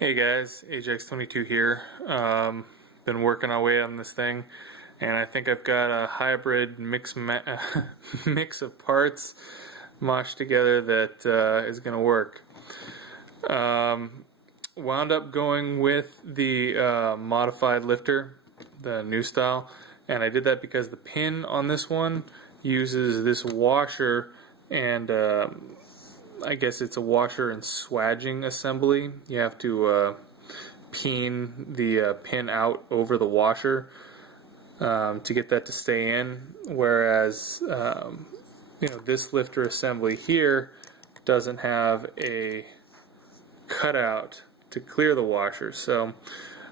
Hey guys, AJAX 22 here. Been working our way on this thing, and I think I've got a hybrid mix of parts moshed together that is going to work. Wound up going with the modified lifter, the new style, and I did that because the pin on this one uses this washer, and I guess it's a washer and swaging assembly. You have to peen the pin out over the washer to get that to stay in, whereas this lifter assembly here doesn't have a cutout to clear the washer. So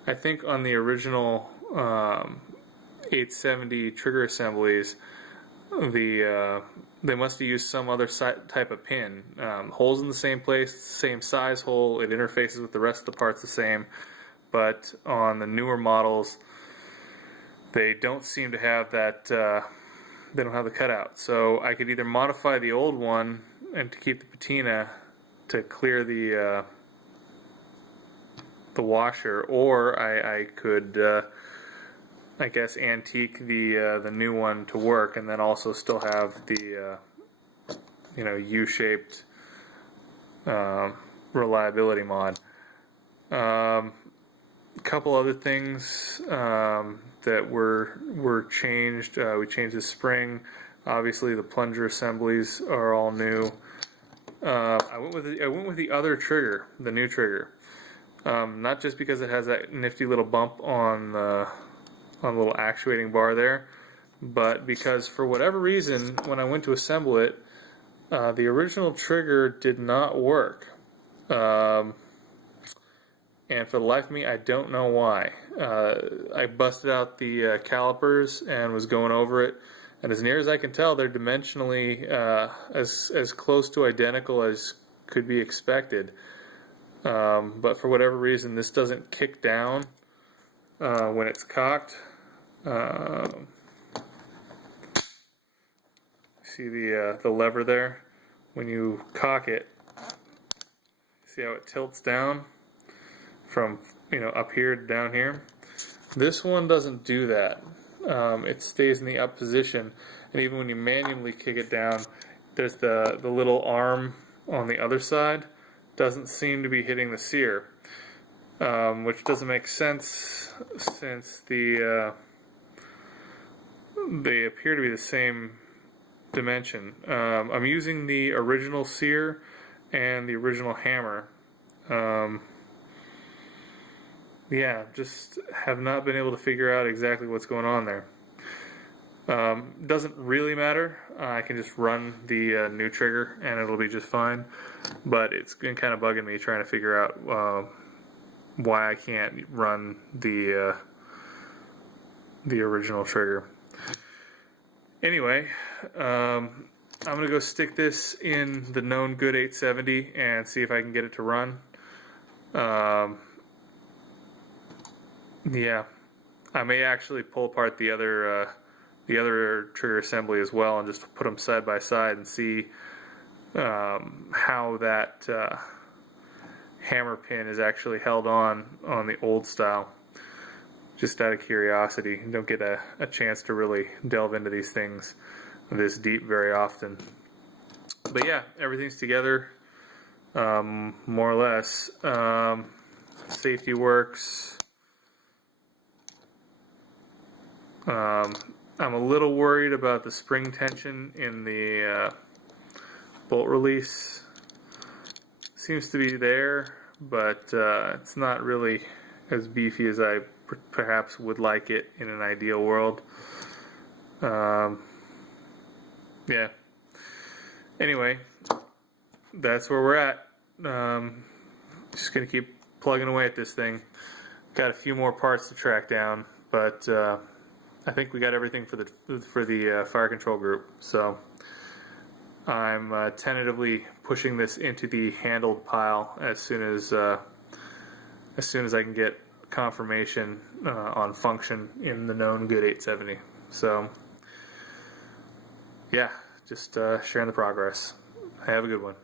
I think on the original 870 trigger assemblies, they must have used some other type of pin. Holes in the same place, same size hole, it interfaces with the rest of the parts the same, but on the newer models they don't seem to have that, they don't have the cutout. So I could either modify the old one and to keep the patina to clear the washer, or I could I guess antique the new one to work, and then also still have the U-shaped reliability mod. A couple other things that were changed. We changed the spring. Obviously, the plunger assemblies are all new. I went with the other trigger, the new trigger. Not just because it has that nifty little bump on the little actuating bar there, but because for whatever reason when I went to assemble it, the original trigger did not work, and for the life of me I don't know why. I busted out the calipers and was going over it, and as near as I can tell they're dimensionally as close to identical as could be expected, but for whatever reason this doesn't kick down when it's cocked. See the lever there? When you cock it, see how it tilts down from up here to down here? This one doesn't do that. It stays in the up position, and even when you manually kick it down, there's the little arm on the other side doesn't seem to be hitting the sear, which doesn't make sense since they appear to be the same dimension. I'm using the original sear and the original hammer. Yeah, just have not been able to figure out exactly what's going on there. Doesn't really matter. I can just run the new trigger and it'll be just fine, but it's been kind of bugging me trying to figure out why I can't run the original trigger. Anyway, I'm going to go stick this in the known good 870 and see if I can get it to run. Yeah, I may actually pull apart the other trigger assembly as well and just put them side by side and see how that hammer pin is actually held on the old style. Just out of curiosity. You don't get a chance to really delve into these things this deep very often. But yeah, everything's together, more or less. Safety works. I'm a little worried about the spring tension in the bolt release. Seems to be there, but it's not really as beefy as I perhaps would like it in an ideal world. Yeah. Anyway, that's where we're at. Just gonna keep plugging away at this thing. Got a few more parts to track down, but I think we got everything for the fire control group. So I'm tentatively pushing this into the handled pile as soon as I can get confirmation on function in the known good 870. So yeah, just sharing the progress. Have a good one.